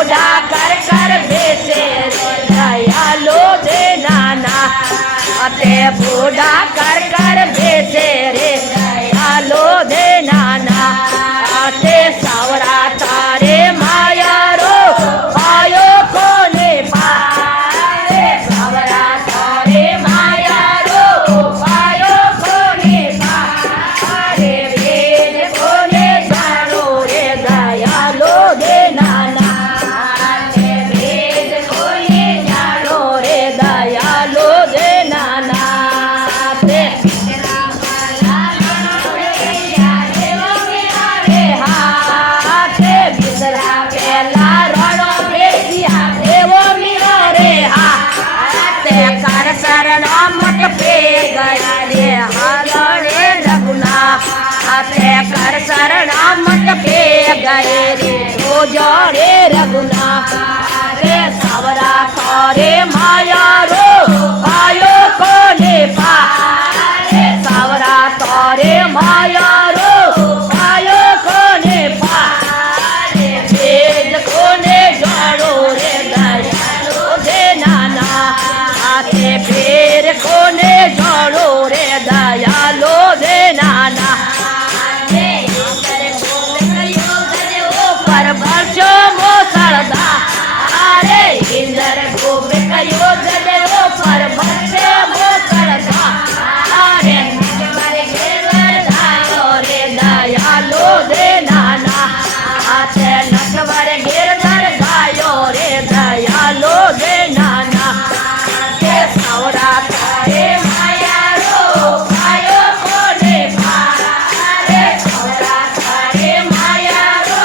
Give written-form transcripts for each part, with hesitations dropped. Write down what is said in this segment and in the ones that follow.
बूढ़ा कर कर बेचे दयालो दे नाना अते बूढ़ा कर कर बेचे रे दयालो दे नाना अते सावरा तारे माया रो पायो कोने पारे सावरा तारे माया रो पायो कोने पारे वेद कोने जानो रे दयालो दे नाना वेद कोने जानो रे दयालो दे नाना शरणामत पे गया रे हारे रघुना अते कर शरणामत पे गए रे तो जोड़े रघुना रे सावरा करे माया रो आयो कोने पा रे सावरा करे माया रो आयो कोने पा रे वेद कोने जोड़ो रे दयालो दे नाना आते फेर कोने जोड़ो रे दयालो दे नाना पर वर्षो मोसलदा अरे इंद्र गोप कयो गदे ओ पर वर्षो मोसलदा अरे मरे घेर धायो रे दयालो दे नाना आते नटवर घेर धर गायो रे दयालो दे नाना सावरा तारे माया रो पायो कोने पारे सावरा तारे माया रो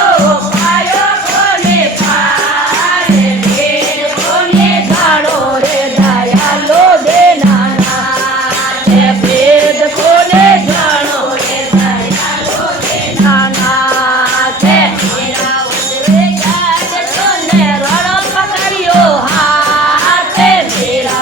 पायो कोने पारे वेद कोने जानो रे दयालो दे नाना वेद कोने जानो रे दयालो दे नाना मेरा उतरे गाज सोने रण पकड़ियो हाथे मेरा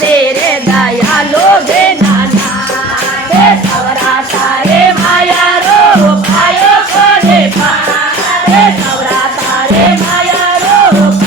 तेरे दयालो दे नाना ते सवरा तारे माया रो पायो कोने पा ते सवरा तारे माया रो